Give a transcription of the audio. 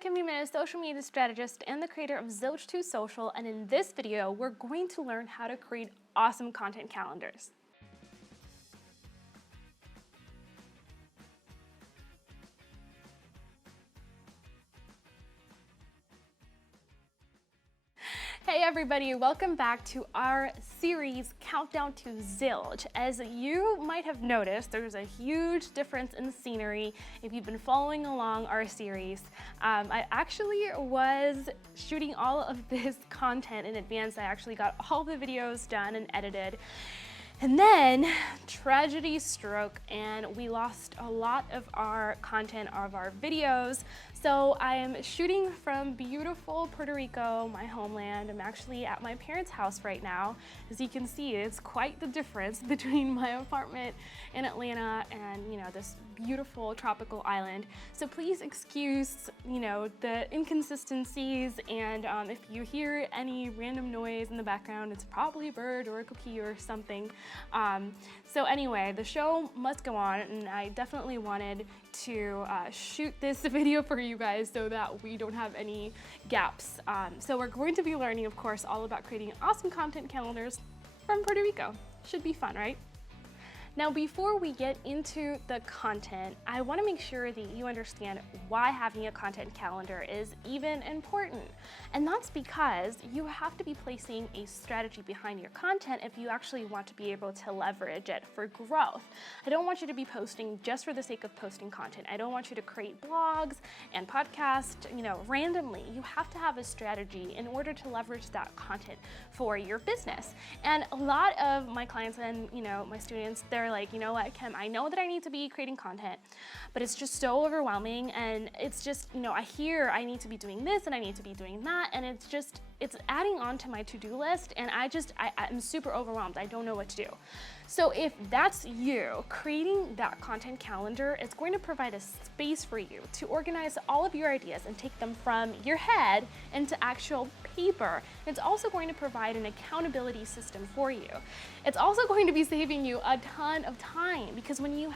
Kim, a social media strategist and the creator of Zilch2 Social, and in this video, we're going to learn how to create awesome content calendars. Hey everybody, welcome back to our series Countdown to Zilch. As you might have noticed, there's a huge difference in the scenery if you've been following along our series. I actually was shooting all of this content in advance. I actually got all the videos done and edited. And then tragedy struck and we lost a lot of our content, of our videos. So I am shooting from beautiful Puerto Rico, my homeland. I'm actually at my parents' house right now. As you can see, it's quite the difference between my apartment in Atlanta and, this beautiful tropical island. So please excuse, the inconsistencies, and if you hear any random noise in the background, it's probably a bird or a cookie or something. So anyway, the show must go on, and I definitely wanted to shoot this video for you guys so that we don't have any gaps. So we're going to be learning, of course, all about creating awesome content calendars from Puerto Rico. Should be fun, right? Now, before we get into the content, I want to make sure that you understand why having a content calendar is even important. And that's because you have to be placing a strategy behind your content if you actually want to be able to leverage it for growth. I don't want you to be posting just for the sake of posting content. I don't want you to create blogs and podcasts, randomly. You have to have a strategy in order to leverage that content for your business. And a lot of my clients and, my students, they're like, you know what, Kim, I know that I need to be creating content, but it's just so overwhelming, and it's just, I hear I need to be doing this and I need to be doing that, and it's adding on to my to-do list, and I'm super overwhelmed. I don't know what to do. So if that's you, creating that content calendar is going to provide a space for you to organize all of your ideas and take them from your head into actual paper. It's also going to provide an accountability system for you. It's also going to be saving you a ton of time, because when you